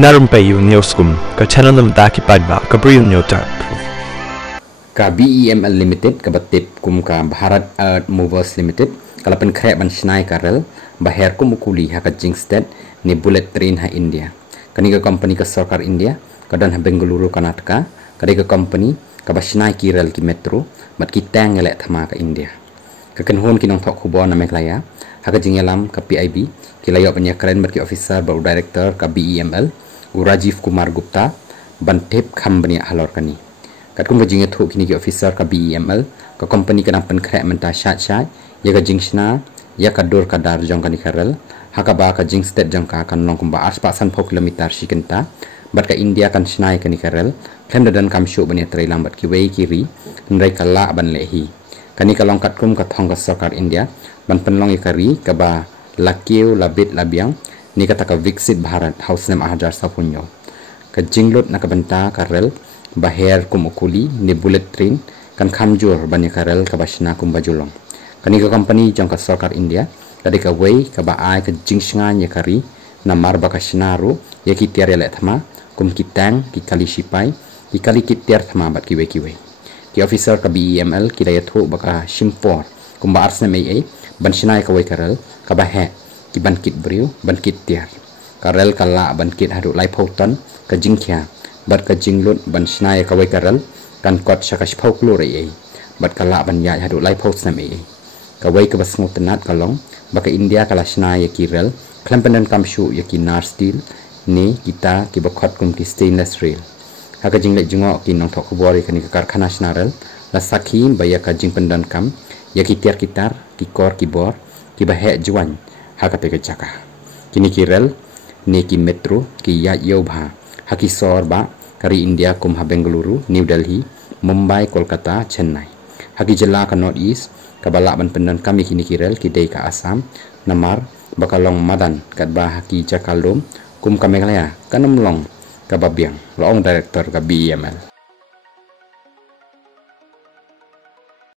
Narum payu nioskum ka channel nam daki padba ka briu nyotar. Ka BEML Limited ka batip kum ka Bharat Earth Movers Limited kala pen krek ban snai karel baher kum ukuli ha ka Jingsted ni bullet train ha India. Kani ka company ka sarkar India ka dan ha Bengaluru Karnataka kani ka company ka basnai kirel ki metro mat ki tang ele thama ka India. Ka kenhon ki nong thok khubon na meklaya ha ka jingelam ka PIB ki layo panya keren mat ki officer ba director ka BEML Rajiv Kumar Gupta ban tep company halor kani. Kat kum jinge thu kini ki officer ka BEML ka company kana pen krek menta shat ya ka jingsna ya ka dor ka dar jong kani kharel ha ka ba ka Jingsted jong ka kan long kum ba 8 kilometer sikenta bat ka India kan snai kani kharel khem dan kam shu bani trai lambat ki wei kiri ndai kala ban lehi kani ka long kat kum ka thong ka sarkar India ban pen long ikari ka ba lakiu labit labiang ni kata ka Viksit Bharat house nem ahajar sapunyo ka jinglot na ka benta karel baher kum ukuli ni bullet train kan khamjur bani karel ka basna kum bajulong kani ka company jong ka sarkar India kadi ka wei ka ba ai ka jingsnga nya kari na mar ba ka shnaru ye ki tiar le thama kum ki tang ki kali sipai ki kali ki tiar thama bat ki wei ki officer ka BEML ki daya thu ba ka shimpor kum ba ars nem ai ban shnai ka wei karel ka ba he ki ban kit briu ban kit tiar karel kala ban kit hadu lai phauton ka jingkhya bat ka jinglot ban snai ka wei karel kan kot shaka shphok lo rei bat kala ban ya hadu lai phaut nam ei ka wei ka basngot tanat kalong ba ka India kala snai kirel klampenan kamshu yaki nar steel ni kita ki bakhot kum ki stainless steel ha ka jingle jingo ki nong thok bori kani ka karkhana snarel la sakhi baya ka jingpendan kam yaki tiar kitar ki kor ki bor ki ba he juan hakate ke chaka kini kirel ni ki metro ki ya yobha haki sorba kari India kum ha Bengaluru New Delhi Mumbai Kolkata Chennai haki jela ka North East ka bala ban pendan kami kini kirel ki dei ka Assam namar bakalong madan kat ba haki Jakalom kum ka Meghalaya kanamlong ka babiang loong director ka BEML